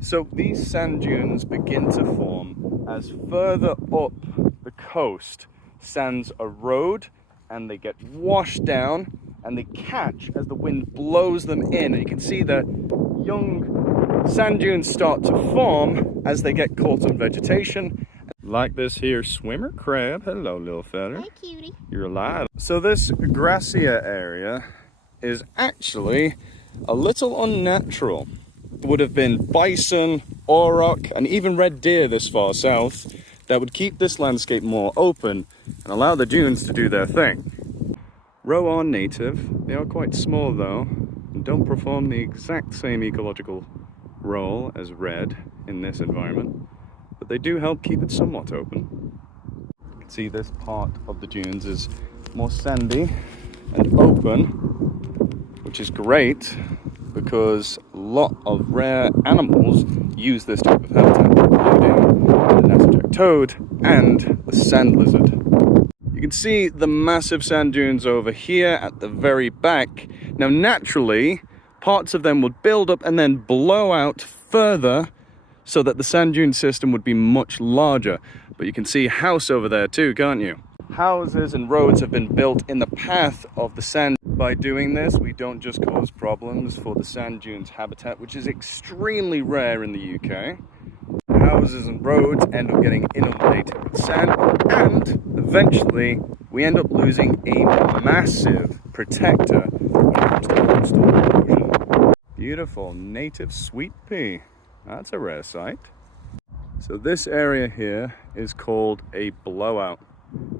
So these sand dunes begin to form as further up the coast sands erode and they get washed down and they catch as the wind blows them in. And you can see the young sand dunes start to form as they get caught on vegetation. Like this here swimmer crab. Hello, little fella. Hi, cutie. You're alive. So this gracia area is actually a little unnatural. There would have been bison, auroch, and even red deer this far south that would keep this landscape more open and allow the dunes to do their thing. Roe are native. They are quite small though, and don't perform the exact same ecological role as red in this environment, but they do help keep it somewhat open. You can see this part of the dunes is more sandy and open, which is great because a lot of rare animals use this type of habitat, including the Natterjack toad and the sand lizard. You can see the massive sand dunes over here at the very back. Now naturally, parts of them would build up and then blow out further so that the sand dune system would be much larger. But you can see a house over there too, can't you? Houses and roads have been built in the path of the sand. By doing this, we don't just cause problems for the sand dunes habitat, which is extremely rare in the UK. Houses and roads end up getting inundated with sand, and eventually we end up losing a massive protector when it comes to coastal erosion. Beautiful native sweet pea. That's a rare sight. So this area here is called a blowout.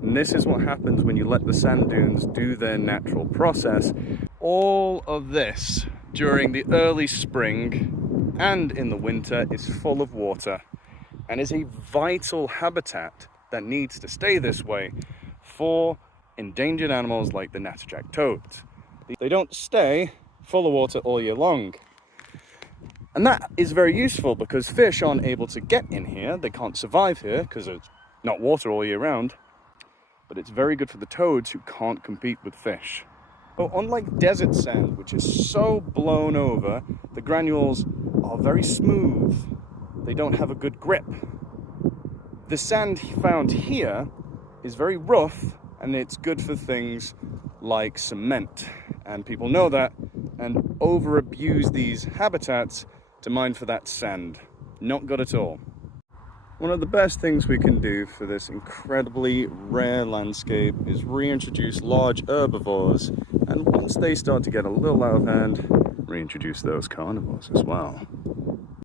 And this is what happens when you let the sand dunes do their natural process. All of this during the early spring and in the winter is full of water and is a vital habitat that needs to stay this way for endangered animals like the Natterjack toads. They don't stay full of water all year long. And that is very useful because fish aren't able to get in here. They can't survive here because there's not water all year round. But it's very good for the toads who can't compete with fish. But unlike desert sand, which is so blown over, the granules are very smooth. They don't have a good grip. The sand found here is very rough and it's good for things like cement. And people know that and over-abuse these habitats to mine for that sand. Not good at all. One of the best things we can do for this incredibly rare landscape is reintroduce large herbivores, and once they start to get a little out of hand, reintroduce those carnivores as well.